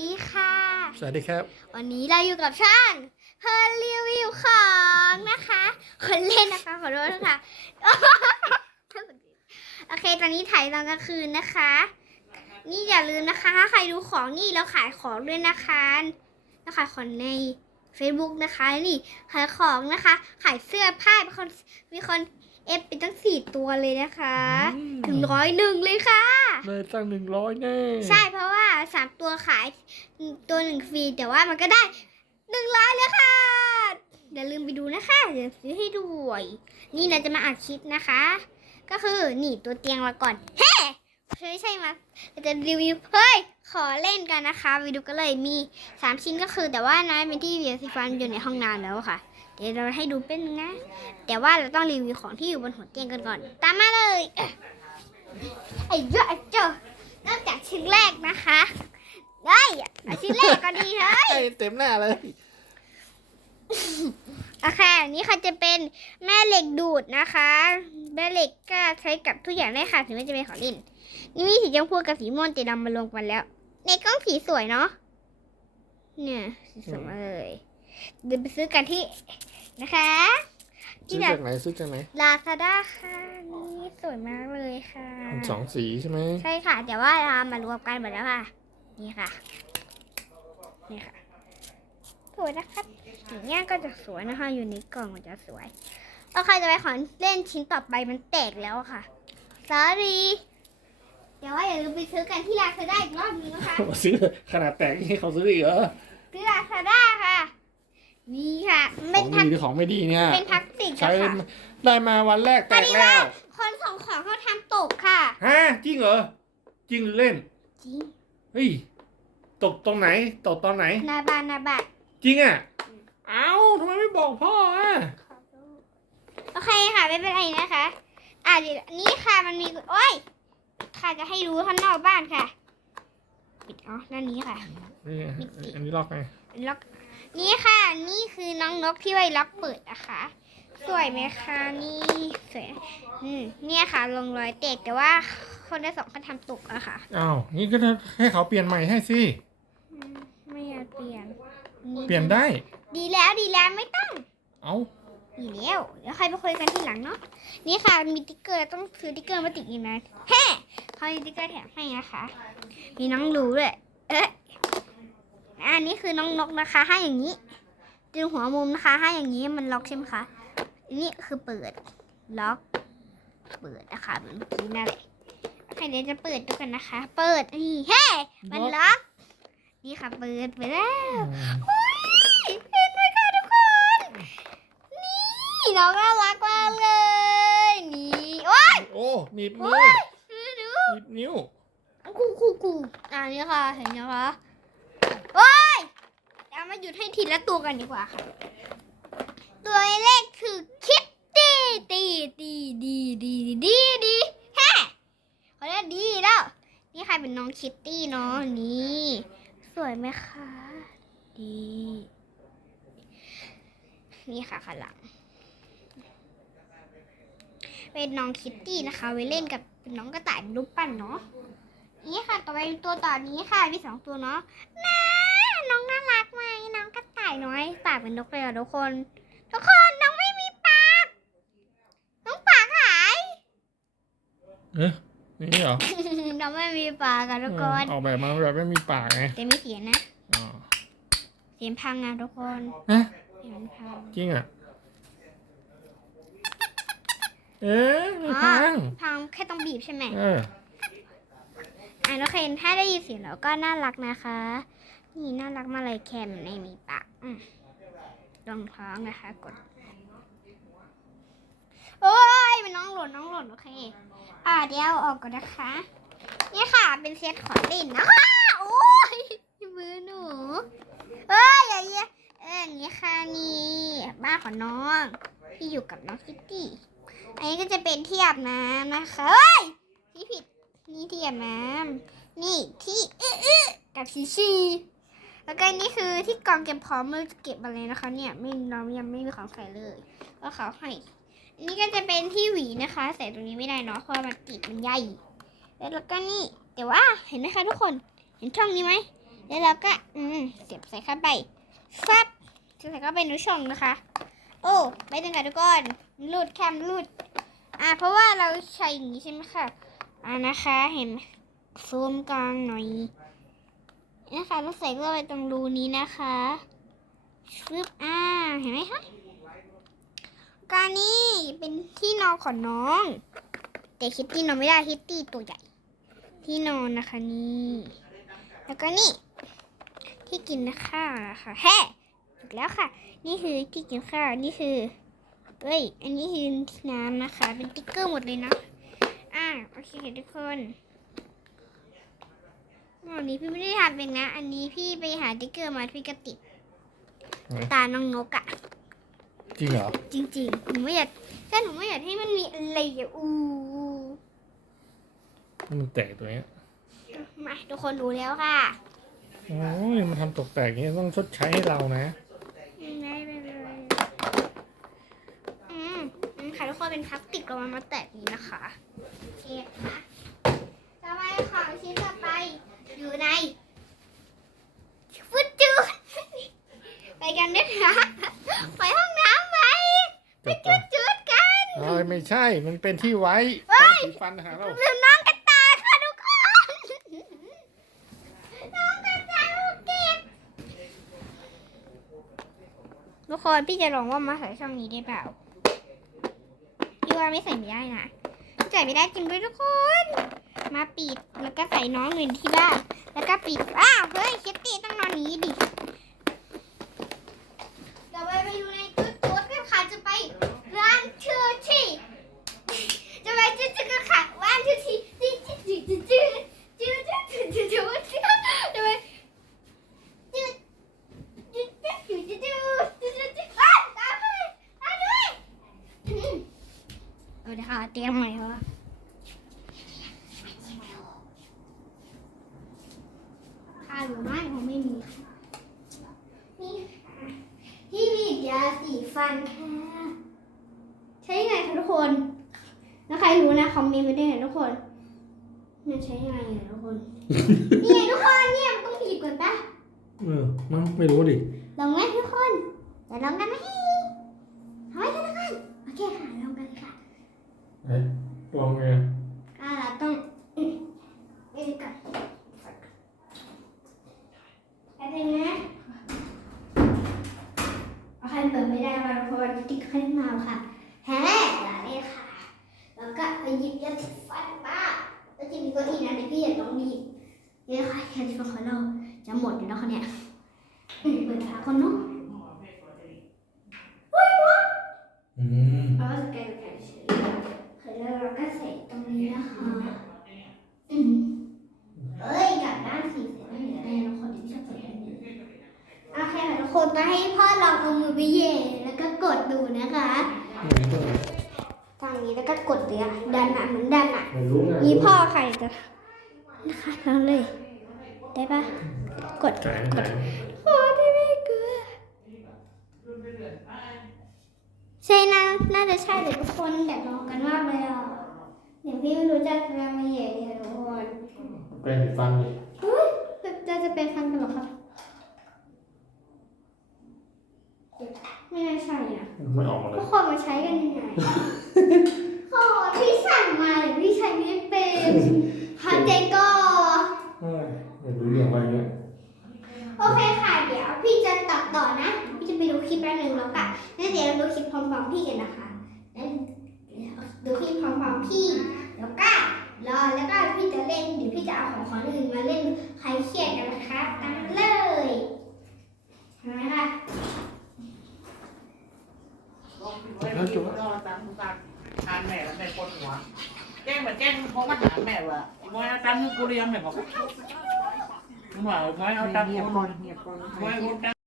ดีค่ะ สวัสดีครับ วันนี้เราอยู่กับช่างเพอร์รีวิวของนะคะ คนเล่นนะคะขอโทษนะคะโอเค ตอนนี้ถ่ายตอนกลางคืนนะคะ นี่อย่าลืมนะคะถ้าใครดูของนี่เราขายของด้วยนะคะเราขายของใน Facebook นะคะ นี่ขายของนะคะ ขายเสื้อผ้ามีคนมีคน เอฟไปตั้งสี่ตัวเลยนะคะ อืม ถึงร้อยหนึ่งเลยค่ะเลยตั้งหนึ่งร้อยแน่ใช่เพราะว่าสามตัวขายตัวหนึ่งฟรีแต่ว่ามันก็ได้หนึ่งร้อยแล้วค่ะอย่าลืมไปดูนะคะเดี๋ยวซื้อให้ด้วย นี่เราจะมาอัดคลิปนะคะ ก็คือนี่ตัวเตียงเราก่อนเฮ้ไม่ใช่มาเราจะรีวิวเฮ้ยขอเล่นกันนะคะไปดูกันเลยมีสามชิ้นก็คือแต่ว่าน้อยเป็นที่เวียซีฟันอยู่ในห้องน้ำแล้วค่ะ เดี๋ยวเราให้ดูเป็นงนะ แต่ว่าเราต้องรีวิวของที่อยู่บนหัวเตียงกันก่อน ตามมาเลยเอ้ยไอ้เจ้าไอ้เจ้าเริ่มจากชิ้นแรกนะคะได้เอาชิ้นแรกก็ดีเฮ้ยเอ้ย เต็มหน้าเลย โอเคอันนี้ค่ะจะเป็นแม่เหล็กดูดนะคะ แม่เหล็กก็ใช้กับทุกอย่างได้ค่ะถึงแม้จะเป็นของเล่น นี่มีสีชมพูกับสีม่วงตีดำมาลงกันแล้ว ในกล้องสีสวยเนาะ เนี่ย สีสวยมากเลย เดี๋ยวไปซื้อกันที่นะคะซื้อจากไหนซื้อจากไหนลาซาด้าค่ะนี่สวยมากเลยค่ะมันสองสีใช่ไหมใช่ค่ะแต่ว่าเรามารวมกันหมดแล้วค่ะ นี่ค่ะ นี่ค่ะ สวยนะคะอย่างเงี้ยก็จะสวยนะคะ อยู่ในกล่องมันจะสวยโอเคจะไปของเล่นชิ้นต่อไปมันแตกแล้วค่ะ sorry เดี๋ยวว่าอย่าลืมไปซื้อกันที่ลาซาด้าอีกรอบนึงนะคะซื้อขนาดแตกให้เขาซื้ออีกเหรอที่ลาซาด้าค่ะ นี่ค่ะขเป็อนงพลาดีสหรือของไม่ดีเนี่ย เป็นพลาสติกใช้อะค่ะได้มาวันแรกแตกแล้ว คนส่งของเขาทำตกค่ะ ฮะจริงเหรอ จริงหรือเล่น จริงเฮ้ย ตกตรงไหน ตกตอนไหนหนาบานหนาบานจริงอะ เอ้าทำไมไม่บอกพ่ออะ โอเคค่ะไม่เป็นไรนะคะ อะเดี๋ยวนี่ค่ะมันมีโอ้ยค่ะจะให้ดูข้างนอกบ้านค่ะปิดอ๋อด้านนี้ค่ะ นี่ไงอันนี้ล็อกไงเป็นล็อก นี่ค่ะ นี่คือน้องนกที่ไว้ล็อกเปิดนะคะ สวยไหมคะนี่สวยอืมเนี่ยค่ะลงรอยแตกแต่ว่าคนได้สองคนทำตกอะค่ะอ้าวนี่ก็ให้เขาเปลี่ยนใหม่ให้สิ อืมไม่อยากเปลี่ยนเปลี่ยนได้ ดีแล้วดีแล้วไม่ต้องเอ้าดีแล้วเดี๋ยวใครไปคุยกันทีหลังเนาะนี่ค่ะมีติ๊กเกอร์ต้องซื้อติ๊กเกอร์มาติดอีกนะแฮ่เขามีติ๊กเกอร์แถมให้นะคะ มีน้องหรูด้วยเอ๊ะ อันนี้คือน้องนกนะคะ ให้อย่างนี้ดูหัวมุมนะคะให้อย่างนี้มันล็อกใช่ไหมคะอันนี้คือเปิดล็อกเปิดนะคะเหมือนเมื่อกี้นั่นแหละโอเคเดี๋ยวจะเปิดดูกันนะคะ เปิดนี่เฮ้มันล็อกนี่ค่ะเปิดไปแล้วเฮ้ยเห็นไหมคะทุกคน นี่น้องน่ารักมากเลยนี่โอ้ยโอ้หนีบนิ้โอ้วยดูดูหนีบนิ้วกูกูกูอ่านี่ค่ะเห็นไหมคะโอ้ยเอามา หยุดให้ทีละตัวกันดีกว่าค่ะ ตัวเลขคือคิตตี้ตีตีดีดีดีดีแฮ่เขาเรียกดีแล้ว นี่ใครเป็นน้องคิตตี้เนาะนี่ สวยไหมคะ ดี นี่ค่ะข้างหลัง เป็นน้องคิตตี้นะคะ ไว้เล่นกับน้องกระต่ายรูปปั้นเนาะนี่ค่ะต่อไปตัวต่อนี้ค่ะมีสองตัวเนาะน่า กระต่ายน้อยปากเป็นนกเลยอะทุกคน ทุกคนน้องไม่มีปาก น้องปากหาย เอ๊ะนี่เหรอน้องไม่มีปากอะทุกคนออกแบบมาแบบไม่มีปากไงแต่ไม่เสียงนะอ๋อเสียงพังอะทุกคนฮะเสียงพังจริงอะเอ๊ะไม่พังพังแค่ต้องบีบใช่ไหมเอออะโอเคถ้าได้ยินเสียงแล้วก็น่ารักนะคะ นี่น่ารักมากเลยแคมไม่มีปากรองท้องนะคะ กด โอ้ยมันน้องหล่นน้องหล่นโอเค อ่าเดี๋ยวออกก่อนนะคะ นี่ค่ะเป็นเซตของเล่นนะคะโอ้ยมือหนู เอ้ยอย่าเยเอออย่างนี้ค่ะนี่บ้านของน้อง ที่อยู่กับน้องคิตตี้ อันนี้ก็จะเป็นเที่อาบน้ำนะคะเฮ้ยที่ผิดนี่เที่อาบน้ำนี่ที่อื้ออื้อกับชีชี แล้วก็นี่คือที่กองเก็บพร้อมมือเก็บอะไรนะคะ เนี่ยไม่เรายังไม่มีของใส่เลย ก็เขาให้อันนี้ก็จะเป็นที่หวีนะคะ ใส่ตรงนี้ไม่ได้เนาะเพราะมันติดมันใหญ่ แล้วก็นี่แต่ว่าเห็นไหมคะทุกคนเห็นช่องนี้ไหมแล้วเราก็อืมเสียบใส่เข้าไปฟับเสียบใส่เข้าไปในช่องนะคะ โอ้ไม่ต้องกันทุกคนรูดแคมรูดอ่าเพราะว่าเราใช้อย่างนี้ใช่ไหมคะอ่านะคะเห็นซูมกลางหน่อย นะคะเราใส่เข้าไปตรงรูนี้นะคะชึบอ่าเห็นไหมคะการนี้เป็นที่นอนของน้อง แต่คิตตี้นอนไม่ได้คิตตี้ตัวใหญ่ ที่นอนนะคะนี่แล้วก็นี่ ที่กินข้าวนะคะแฮ่ถูกแล้วค่ะ นี่คือที่กินข้าวนี่คือเอ้ยอันนี้คือน้ำนะคะ เป็นติ๊กเกอร์หมดเลยนะอ่าโอเคทุกคน อันนี้พี่ไม่ได้ทำเป็นนะ อันนี้พี่ไปหาติ๊กเกอร์มาพี่ก็ติดตาน้องนกอะจริงเหรอ จริงๆหนูไม่อยากแค่หนูไม่อยากให้มันมีอะไรอะอู้มันแตกตัวเนี้ยมาทุกคนรู้แล้วค่ะโอ้ยมันทำตกแตกอย่างนี้ต้องชดใช้ให้เรานะ ได้ไปเลยอืมอืมค่ะทุกคนเป็นพลาสติกเรามันมาแตกนี้นะคะโอเคค่ะต่อไปของชิ้นต่อไป อยู่ในฟุตจูดไปกันด้วยนะไปห้องน้ำไปไปจบจุปะดจุดๆกันเอ้ยไม่ใช่มันเป็นที่ไว้เฮ้ยแปรงสีฟันหาเราลืมน้องกระต่ายค่ะทุกคนน้องกระต่ายลูกเก็บทุกคนพี่จะลองว่ามาใส่ช่องนี้ได้เปล่าพี่ว่าไม่ใส่ไม่ได้นะ ใส่ไม่ได้จริงด้วยทุกคน มาปิดแล้วก็ใส่น้องหนึ่งที่บ้านแล้วก็ปิดอ้าวเฮ้ยคิตตี้ต้องนอนนี้ดิาหรือไม่ผมไม่มีนี่ค่ะที่มียาสีฟันค่ะใช้ยังไงคะทุกคนแล้วใครรู้นะคอมเมนต์ไว้ด้วยนะทุกคนมันใช้ยังไงอะทุกคนนี่ไงทุกคนเนี่ยมันต้องบีบก่อนปะเออมันไม่รู้ดิลองไหมทุกคนจะลองกันไหมเอาไว้กันทุกคนโอเคค่ะลองกันค่ะเอ๊ะลองไง อ่าเราต้องอืมนี่ก่อนแป๊บนึงนะ เปิดไม่ได้ค่ะทุกคนติ๊กขึ้นมาค่ะแฮ่เลยค่ะ แล้วก็ไปหยิบยาสีฟันมาแล้วจะมีเก้าอี้นะเดี๋ยวพี่อย่าต้องหยิบเนี่ยค่ะยาสีฟันของเราจะหมดอยู่แล้วค่ะเนี่ยเปิดฝาคนเนาะ อืม เอาสแกนกันเฉยๆแล้วเราก็ใส่ตรงนี้นะคะอืมเอ้ยกลับด้านสีเสร็จแล้วเดี๋ยวให้เราคนที่ชอบใส่แบบนี้โอเคค่ะทุกคนมาให้พ่อลองเอามือไปเย่แล้วก็กดดูนะคะ ไม่รู้ ทางนี้ แล้วก็กดเลยอะดันอะเหมือนดันอะไม่รู้ไงมีพ่อใครจะนะคะทำเลย ได้ปะกดใช่ใช่โอ้ได้ไม่เกลือใช่นะน่าจะใช่แต่ทุกคนแบบลองกันมากเลยอะเดี๋ยวพี่ไม่รู้จะทำยังไงดีค่ะทุกคนแปรงสีฟันดิเฮ้ยจะจะจะเป็นฟันกันเหรอครับไม่น่าใช่อะ ไม่ออกมาเลทุยกคนมาใช้กันยังไงโอ้พี่สั่งมาแต่พี่ใช้ไม่เป็นฮัน เจก็เฮ้ยไม่รู้เรื่องอะไรเนี่ยโอเคค่ะ เดี๋ยวพี่จะตัดต่อนะ พี่จะไปดูคลิปแป๊บนึงแล้วกันแล้วเดี๋ยวเราดูคลิปพร้อมๆพี่กันนะคะแล้วดูคลิปพร้อมๆพี่ แล้วก็รอแล้วก็พี่จะเล่นเดี๋ยวพี่จะเอาของคนอื่นมาเล่นใครเครียดกันนะคะตามมาเลยเห็นไหมคะแล้วจุดก็ตามตามทานแม่แล้วแม่ปวดหัวแจ้งแบบแจ้งเพราะมาถามแม่ว่า ไว้เอาตังค์ให้กูเรียนแม่บอกว่าไว้เอาตังค์เงียบก่อนเงียบก่อนไว้เอาตังค์